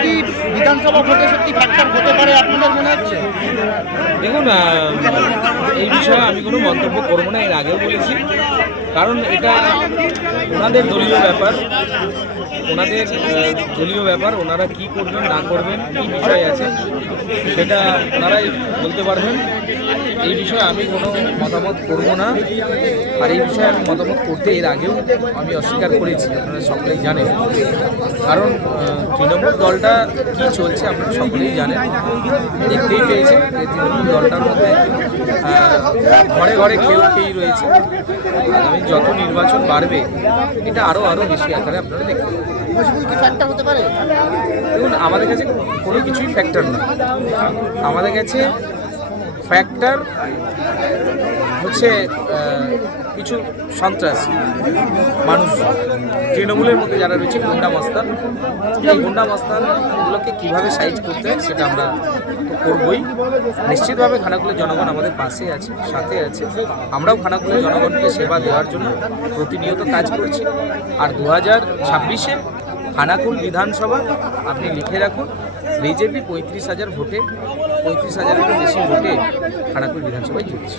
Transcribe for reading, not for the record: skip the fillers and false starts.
কি বিধানসভা ভোটে সত্যি ফ্যাক্টর হতে পারে আপনাদের মনে হচ্ছে? দেখুন, এই বিষয়ে আমি কোনো মন্তব্য করবো না, এর আগেও বলেছি। কারণ এটা ওনাদের দলীয় ব্যাপার, ওনারা কি করবেন না করবেন, কী বিষয় আছে সেটা ওনারাই বলতে পারবেন। এই বিষয়ে আমি কোনো মতামত করব না। আর এই বিষয়ে আমি মতামত করতে এর আগেও আমি অস্বীকার করেছি, আপনারা সকলেই জানেন। কারণ তৃণমূল দলটা কী চলছে আপনারা সকলেই জানেন, দেখতেই পেয়েছেন যে তৃণমূল দলটার মধ্যে ঘরে ঘরে খেয়েই রয়েছে। আগামী যত নির্বাচন বাড়বে এটা আরও বেশি আকারে আপনারা দেখতে পাবেন। কি ফ্যাক্টর হতে পারে? দেখুন, আমাদের কাছে কোনো কিছুই ফ্যাক্টর না। আমাদের কাছে ফ্যাক্টর হচ্ছে কিছু সন্ত্রাসী মানুষ, তৃণমূলের মধ্যে যারা রয়েছে গুন্ডা মস্তান। এই গুন্ডা মস্তানগুলোকে কীভাবে সাইজ করতে হয় সেটা আমরা করবই। নিশ্চিতভাবে খানাকুলের জনগণ আমাদের পাশে আছে, সাথে আছে। আমরাও খানাকুলের জনগণকে সেবা দেওয়ার জন্য প্রতিনিয়ত কাজ করছি। আর 2026-এ খানাকুল বিধানসভা আপনি লিখে রাখুন, বিজেপি 35,000 ভোটে, 35,000-এরও বেশি ভোটে খানাকুল বিধানসভায় জিতছে।